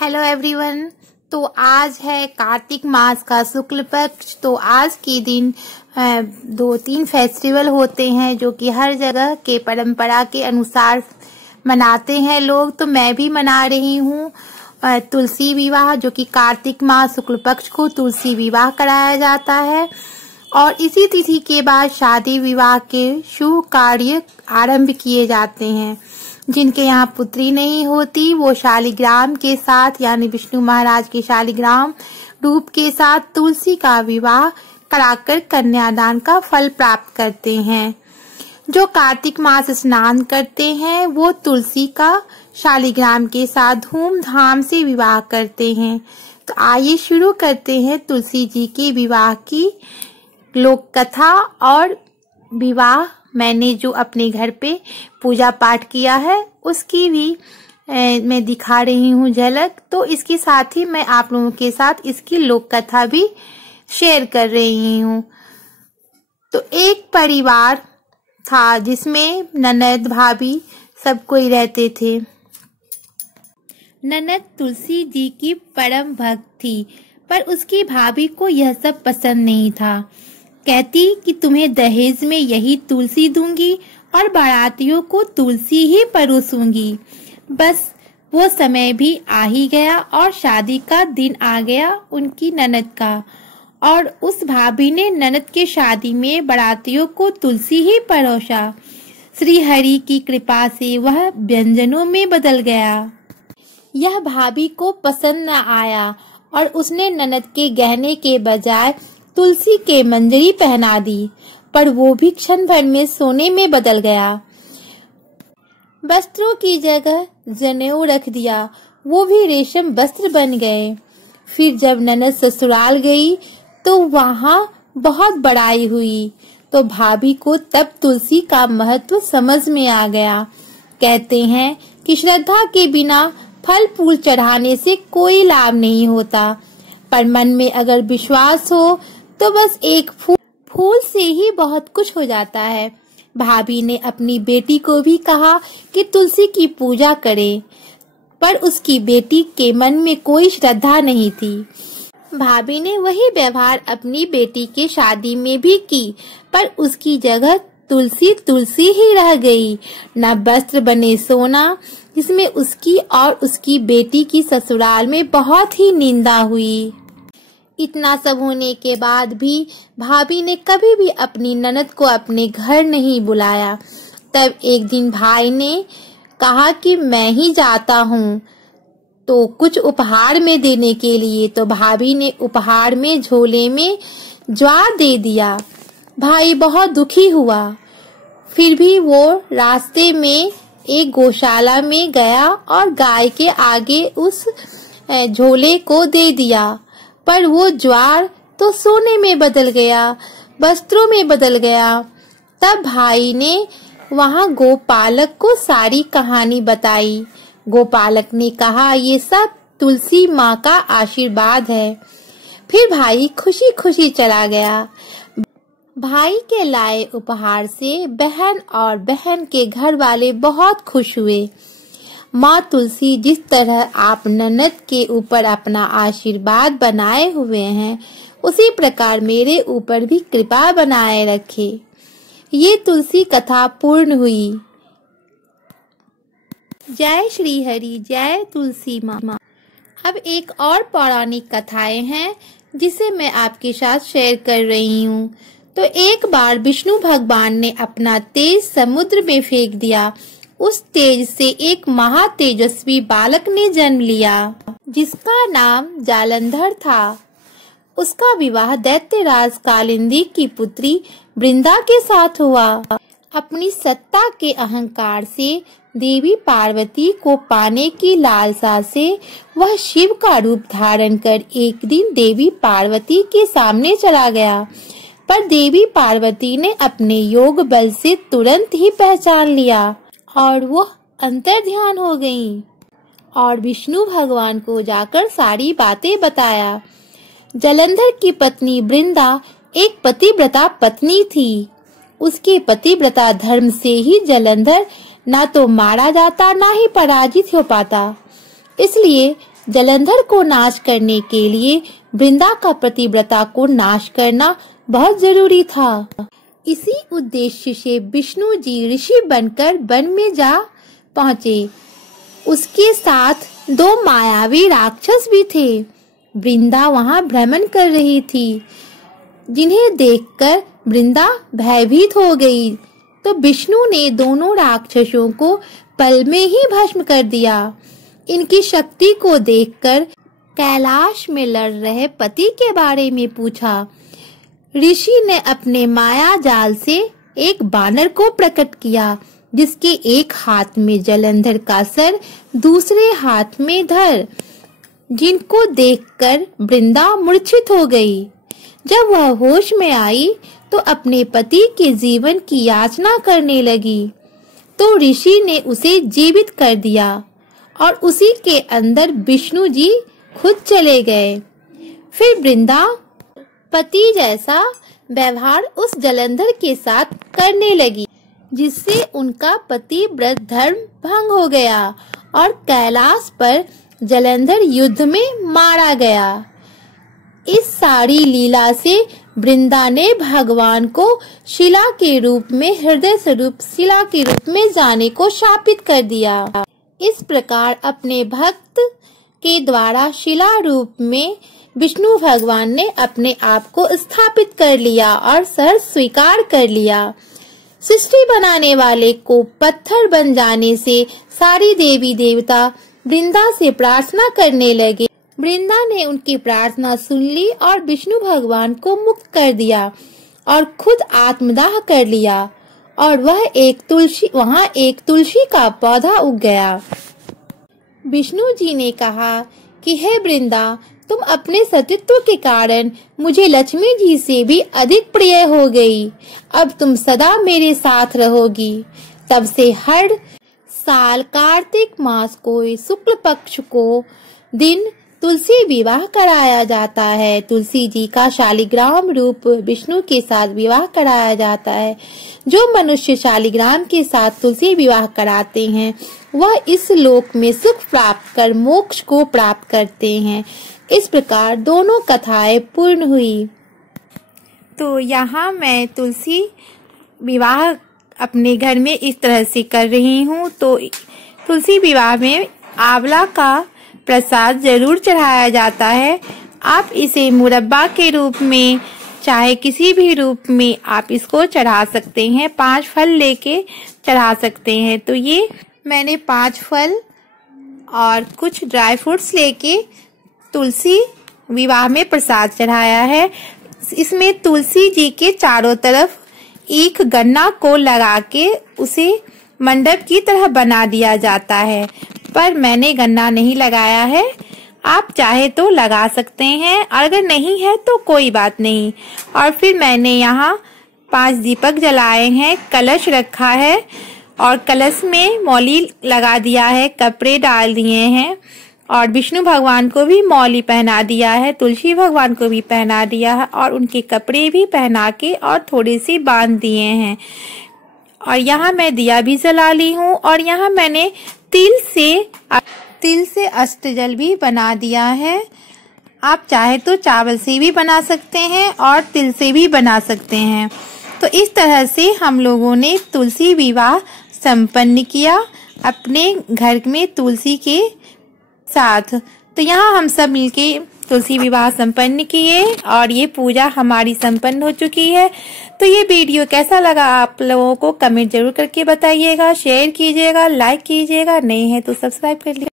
Hello everyone. तो आज है कार्तिक मास का शुक्ल पक्ष। तो आज के दिन 2-3 फेस्टिवल होते हैं जो कि हर जगह के परंपरा के अनुसार मनाते हैं लोग। तो मैं भी मना रही हूँ तुलसी विवाह, जो कि कार्तिक मास शुक्ल पक्ष को तुलसी विवाह कराया जाता है। और इसी तिथि के बाद शादी विवाह के शुभ कार्य आरंभ किए जाते हैं। जिनके यहाँ पुत्री नहीं होती वो शालिग्राम के साथ, यानी विष्णु महाराज के शालिग्राम रूप के साथ तुलसी का विवाह कराकर कन्यादान का फल प्राप्त करते हैं। जो कार्तिक मास स्नान करते हैं वो तुलसी का शालिग्राम के साथ धूमधाम से विवाह करते हैं। तो आइए शुरू करते हैं तुलसी जी के विवाह की लोक कथा। और विवाह मैंने जो अपने घर पे पूजा पाठ किया है उसकी भी मैं दिखा रही हूँ झलक। तो इसके साथ ही मैं आप लोगों के साथ इसकी लोक कथा भी शेयर कर रही हूँ। तो एक परिवार था जिसमें ननद भाभी सब कोई रहते थे। ननद तुलसी जी की परम भक्त थी, पर उसकी भाभी को यह सब पसंद नहीं था। कहती कि तुम्हें दहेज में यही तुलसी दूंगी और बारातियों को तुलसी ही परोसूंगी। बस वो समय भी आ ही गया और शादी का दिन आ गया उनकी ननद का। और उस भाभी ने ननद के शादी में बारातियों को तुलसी ही परोसा। श्री हरि की कृपा से वह व्यंजनों में बदल गया। यह भाभी को पसंद न आया और उसने ननद के गहने के बजाय तुलसी के मंजरी पहना दी, पर वो भी क्षण भर में सोने में बदल गया। वस्त्रों की जगह जनेऊ रख दिया, वो भी रेशम वस्त्र बन गए। फिर जब ननद ससुराल गई तो वहाँ बहुत बड़ाई हुई। तो भाभी को तब तुलसी का महत्व समझ में आ गया। कहते हैं कि श्रद्धा के बिना फल फूल चढ़ाने से कोई लाभ नहीं होता, पर मन में अगर विश्वास हो तो बस एक फूल से ही बहुत कुछ हो जाता है। भाभी ने अपनी बेटी को भी कहा कि तुलसी की पूजा करे, पर उसकी बेटी के मन में कोई श्रद्धा नहीं थी। भाभी ने वही व्यवहार अपनी बेटी के शादी में भी की, पर उसकी जगह तुलसी तुलसी ही रह गई। न वस्त्र बने सोना, जिसमें उसकी और उसकी बेटी की ससुराल में बहुत ही निंदा हुई। इतना सब होने के बाद भी भाभी ने कभी भी अपनी ननद को अपने घर नहीं बुलाया। तब एक दिन भाई ने कहा कि मैं ही जाता हूँ तो कुछ उपहार में देने के लिए। तो भाभी ने उपहार में झोले में ज्वार दे दिया। भाई बहुत दुखी हुआ। फिर भी वो रास्ते में एक गौशाला में गया और गाय के आगे उस झोले को दे दिया, पर वो ज्वार तो सोने में बदल गया, वस्त्रों में बदल गया। तब भाई ने वहाँ गोपालक को सारी कहानी बताई। गोपालक ने कहा ये सब तुलसी माँ का आशीर्वाद है। फिर भाई खुशी खुशी चला गया। भाई के लाए उपहार से बहन और बहन के घर वाले बहुत खुश हुए। माँ तुलसी जिस तरह आप ननद के ऊपर अपना आशीर्वाद बनाए हुए हैं, उसी प्रकार मेरे ऊपर भी कृपा बनाए रखे। ये तुलसी कथा पूर्ण हुई। जय श्री हरि, जय तुलसी माँ। अब एक और पौराणिक कथाएं हैं जिसे मैं आपके साथ शेयर कर रही हूँ। तो एक बार विष्णु भगवान ने अपना तेज समुद्र में फेंक दिया। उस तेज से एक महातेजस्वी बालक ने जन्म लिया, जिसका नाम जालंधर था। उसका विवाह दैत्यराज कालिंदी की पुत्री वृंदा के साथ हुआ। अपनी सत्ता के अहंकार से देवी पार्वती को पाने की लालसा से वह शिव का रूप धारण कर एक दिन देवी पार्वती के सामने चला गया। पर देवी पार्वती ने अपने योग बल से तुरंत ही पहचान लिया और वो अंतर ध्यान हो गईं और विष्णु भगवान को जाकर सारी बातें बताया। जालंधर की पत्नी वृंदा एक पतिव्रता पत्नी थी। उसके पतिव्रता धर्म से ही जालंधर ना तो मारा जाता ना ही पराजित हो पाता। इसलिए जलंधर को नाश करने के लिए वृंदा का पतिव्रता को नाश करना बहुत जरूरी था। इसी उद्देश्य से विष्णु जी ऋषि बनकर वन में जा पहुँचे। उसके साथ 2 मायावी राक्षस भी थे। वृंदा वहाँ भ्रमण कर रही थी, जिन्हें देखकर वृंदा भयभीत हो गई। तो विष्णु ने दोनों राक्षसों को पल में ही भस्म कर दिया। इनकी शक्ति को देखकर कैलाश में लड़ रहे पति के बारे में पूछा। ऋषि ने अपने माया जाल से एक बानर को प्रकट किया, जिसके एक हाथ में जलंधर का सर, दूसरे हाथ में धड़, जिनको देखकर वृंदा मूर्छित हो गई। जब वह होश में आई तो अपने पति के जीवन की याचना करने लगी। तो ऋषि ने उसे जीवित कर दिया और उसी के अंदर विष्णु जी खुद चले गए। फिर वृंदा पति जैसा व्यवहार उस जलंधर के साथ करने लगी, जिससे उनका पतिव्रत धर्म भंग हो गया और कैलाश पर जलंधर युद्ध में मारा गया। इस सारी लीला से वृंदा ने भगवान को शिला के रूप में, हृदय स्वरूप शिला के रूप में जाने को शापित कर दिया। इस प्रकार अपने भक्त के द्वारा शिला रूप में विष्णु भगवान ने अपने आप को स्थापित कर लिया और सहर्ष स्वीकार कर लिया। सृष्टि बनाने वाले को पत्थर बन जाने से सारी देवी देवता वृंदा से प्रार्थना करने लगे। वृंदा ने उनकी प्रार्थना सुन ली और विष्णु भगवान को मुक्त कर दिया और खुद आत्मदाह कर लिया और वहाँ एक तुलसी का पौधा उग गया। विष्णु जी ने कहा कि हे वृंदा, तुम अपने सतीत्व के कारण मुझे लक्ष्मी जी से भी अधिक प्रिय हो गई। अब तुम सदा मेरे साथ रहोगी। तब से हर साल कार्तिक मास को शुक्ल पक्ष को दिन तुलसी विवाह कराया जाता है। तुलसी जी का शालिग्राम रूप विष्णु के साथ विवाह कराया जाता है। जो मनुष्य शालिग्राम के साथ तुलसी विवाह कराते हैं वह इस लोक में सुख प्राप्त कर मोक्ष को प्राप्त करते हैं। इस प्रकार दोनों कथाएं पूर्ण हुई। तो यहाँ मैं तुलसी विवाह अपने घर में इस तरह से कर रही हूँ। तो तुलसी विवाह में आंवला का प्रसाद जरूर चढ़ाया जाता है। आप इसे मुरब्बा के रूप में, चाहे किसी भी रूप में आप इसको चढ़ा सकते हैं। 5 फल लेके चढ़ा सकते हैं। तो ये मैंने 5 फल और कुछ ड्राई फ्रूट्स लेके तुलसी विवाह में प्रसाद चढ़ाया है। इसमें तुलसी जी के चारों तरफ एक गन्ना को लगा के उसे मंडप की तरह बना दिया जाता है, पर मैंने गन्ना नहीं लगाया है। आप चाहे तो लगा सकते हैं, अगर नहीं है तो कोई बात नहीं। और फिर मैंने यहाँ 5 दीपक जलाए हैं, कलश रखा है और कलश में मौली लगा दिया है, कपड़े डाल दिए हैं और विष्णु भगवान को भी मौली पहना दिया है, तुलसी भगवान को भी पहना दिया है और उनके कपड़े भी पहना के और थोड़े से बांध दिए हैं। और यहाँ मैं दिया भी जला ली हूँ और यहाँ मैंने तिल से अष्टजल भी बना दिया है। आप चाहे तो चावल से भी बना सकते हैं और तिल से भी बना सकते हैं। तो इस तरह से हम लोगों ने तुलसी विवाह संपन्न किया अपने घर में तुलसी के साथ। तो यहाँ हम सब मिलके तुलसी विवाह संपन्न किए और ये पूजा हमारी संपन्न हो चुकी है। तो ये वीडियो कैसा लगा आप लोगों को कमेंट जरूर करके बताइएगा, शेयर कीजिएगा, लाइक कीजिएगा, नए हैं तो सब्सक्राइब कर लीजिए।